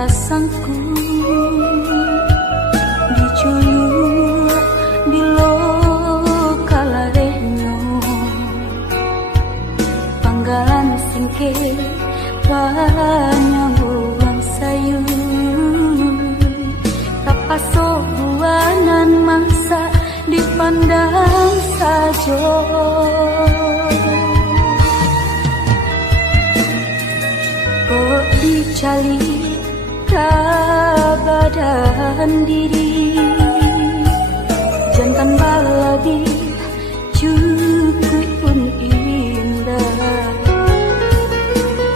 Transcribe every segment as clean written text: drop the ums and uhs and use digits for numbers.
kasangku diculur bilo kalarenyo panggalan singke panyambuang sayu tapaso buanan mangsa dipandang sajo kok dicali kabadan diri jantan balabi cukup pun indah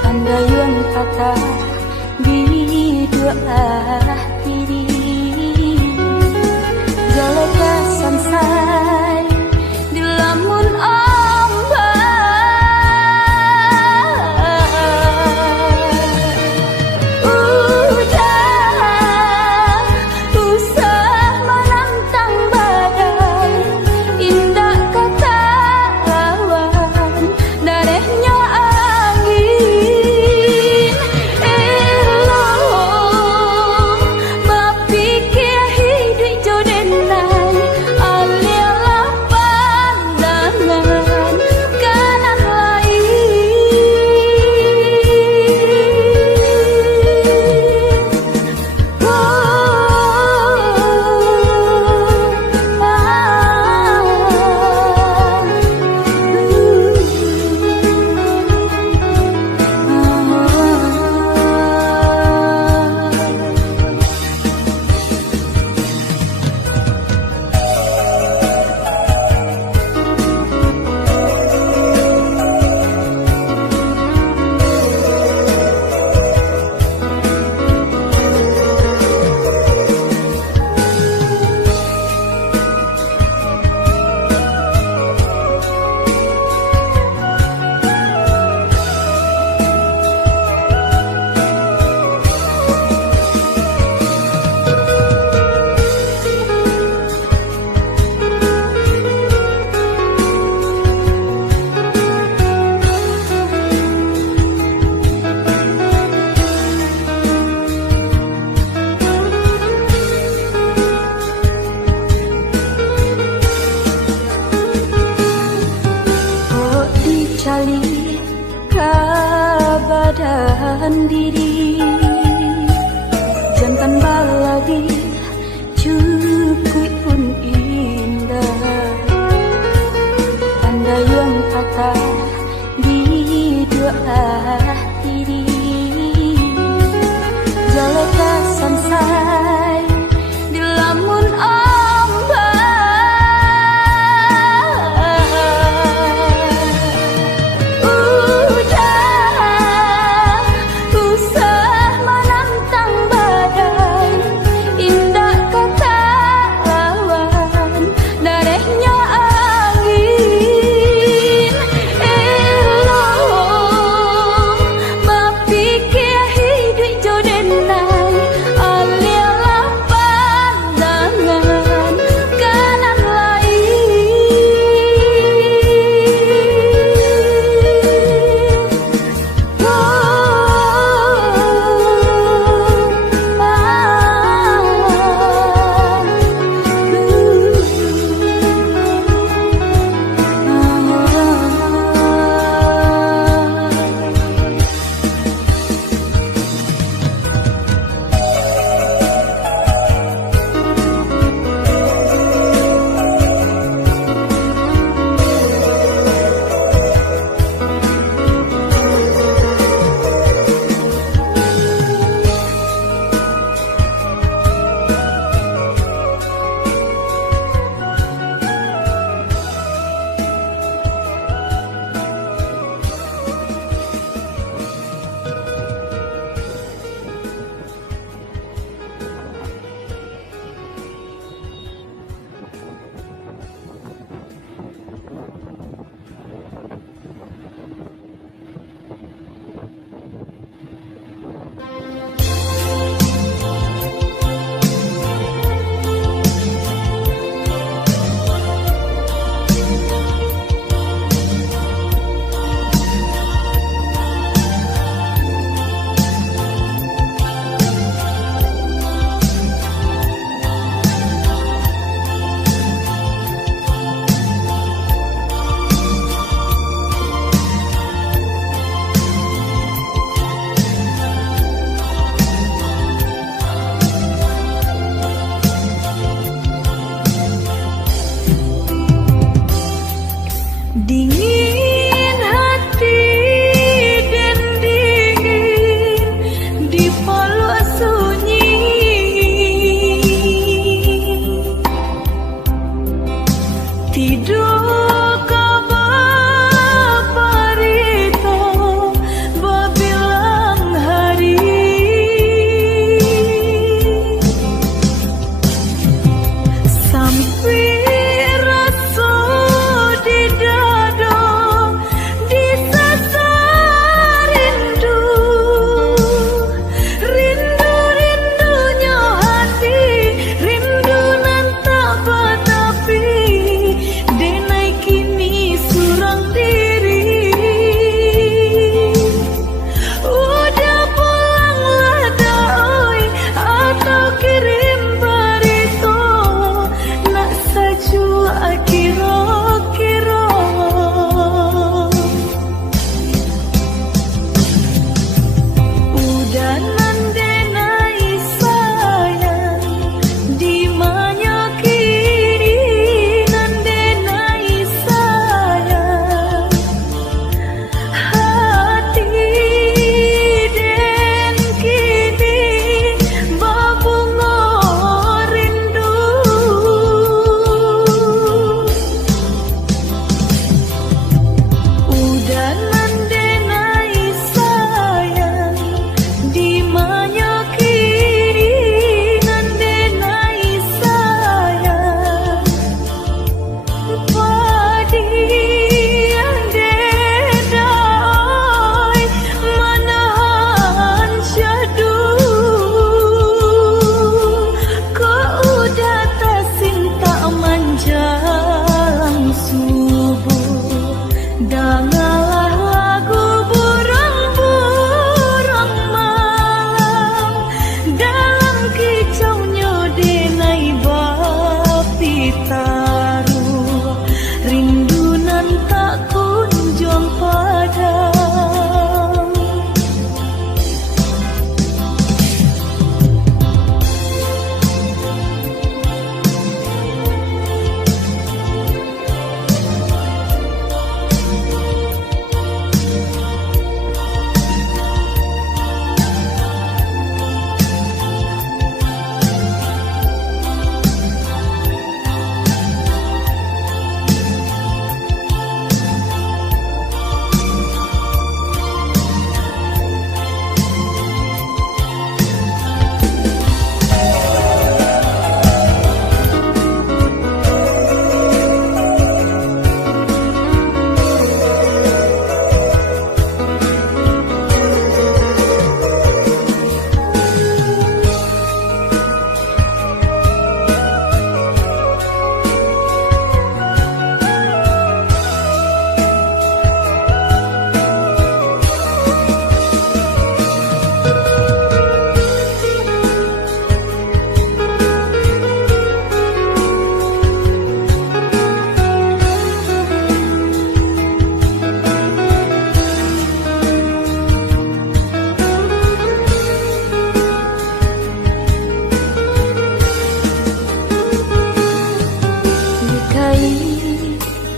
andayun kata di dua diri jalaka sansai di lamun cali kabadan diri jantan baladi cukup pun indah andayun kata di dua diri jalaka sansai di lamun Alia tidur kabar parito babilang hari sampai rasa di dada disasar rindu rindunya hati rindu nan tak batapi denai kini surang diri udah pulanglah doi atau kirim barito nak sajua kira-kira udah nandenai sayang di mana kini nandenai sayang hati den kini babungo rindu udah nandenai sayang di mana kini nandenai sayang padi yang dedai manahan syadu kau udah tak cinta menjalang subuh dengarlah lagu burung-burung malam dalam kicaunya denai bapi taruh rindu nan tak kunjung padam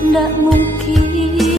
ndak mungkin